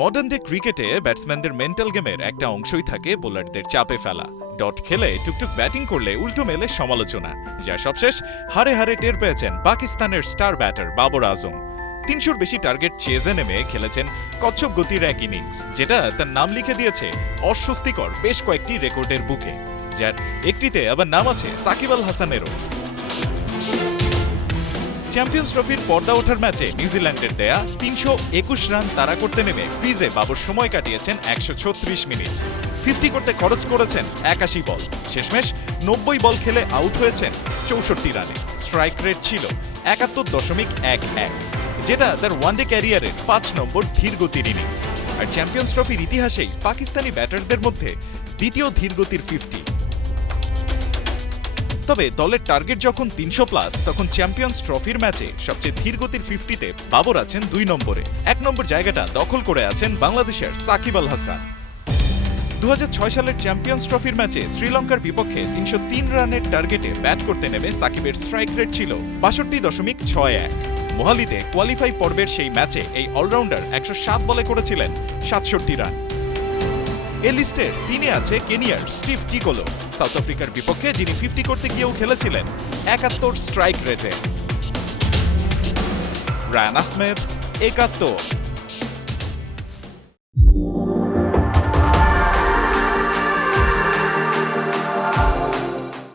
Modern day ক্রিকেটে ব্যাটসম্যানদের mental গেমের একটা অংশই থাকে বোলারদের চাপে ফেলা। ডট খেলে টুকটুক ব্যাটিং করলে উল্টো মেলে সমালোচনা, যা সবশেষ হারে হারে টের পেয়েছেন পাকিস্তানের স্টার ব্যাটার বাবর আজম। ৩০০-র বেশি টার্গেট চেজে নেমে খেলেছেন কচ্ছপ গতির এক ইনিংস, যেটা তার নাম লিখে দিয়েছে অস্বস্তিকর বেশ কয়েকটি রেকর্ডের বুকে, যার একটিতে আবার নাম আছে সাকিব আল হাসানেরও। চ্যাম্পিয়ন্স ট্রফির পর্দা ওঠার ম্যাচে নিউজিল্যান্ডের দেয়া ৩২১ রান তাড়া করতে নেমে ক্রিজে বাবর সময় কাটিয়েছেন ১৩৬ মিনিট। 50 করতে খরচ করেছেন ৮১ বল, শেষমেশ ৯০ বল খেলে আউট হয়েছেন ৬৪ রানে। স্ট্রাইক রেট ছিল ৭১.১১, যেটা তার ওয়ানডে ক্যারিয়ারের ৫ নম্বর ধীরগতির ইনিংস, আর চ্যাম্পিয়ন্স ট্রফির ইতিহাসেই পাকিস্তানি ব্যাটারদের মধ্যে দ্বিতীয় ধীরগতির 50। তবে দলের টার্গেট যখন ৩০০+, তখন চ্যাম্পিয়ন্স ট্রফির ম্যাচে সবচেয়ে ধীরগতির 50-তে বাবর আছেন ২ নম্বরে। ১ নম্বর জায়গাটা দখল করে আছেন বাংলাদেশের সাকিব আল হাসান। ২০০৬ সালের চ্যাম্পিয়ন্স ট্রফির ম্যাচে শ্রীলঙ্কার বিপক্ষে ৩০৩ রানের টার্গেটে ব্যাট করতে নেমে সাকিবের স্ট্রাইক রেট ছিল ৬২.৬১। মোহালিতে কোয়ালিফাই পর্বের সেই ম্যাচে এই অলরাউন্ডার ১০৭ বলে করেছিলেন ৬৭ রান। এ লিস্টের ৩-এ আছে কেনিয়ার স্টিভ টিকোলো, সাউথ আফ্রিকার বিপক্ষে যিনি 50 করতে গিয়েও খেলেছিলেন ৭১ স্ট্রাইক রেটে। রায়ান আহমেদ, ৭১।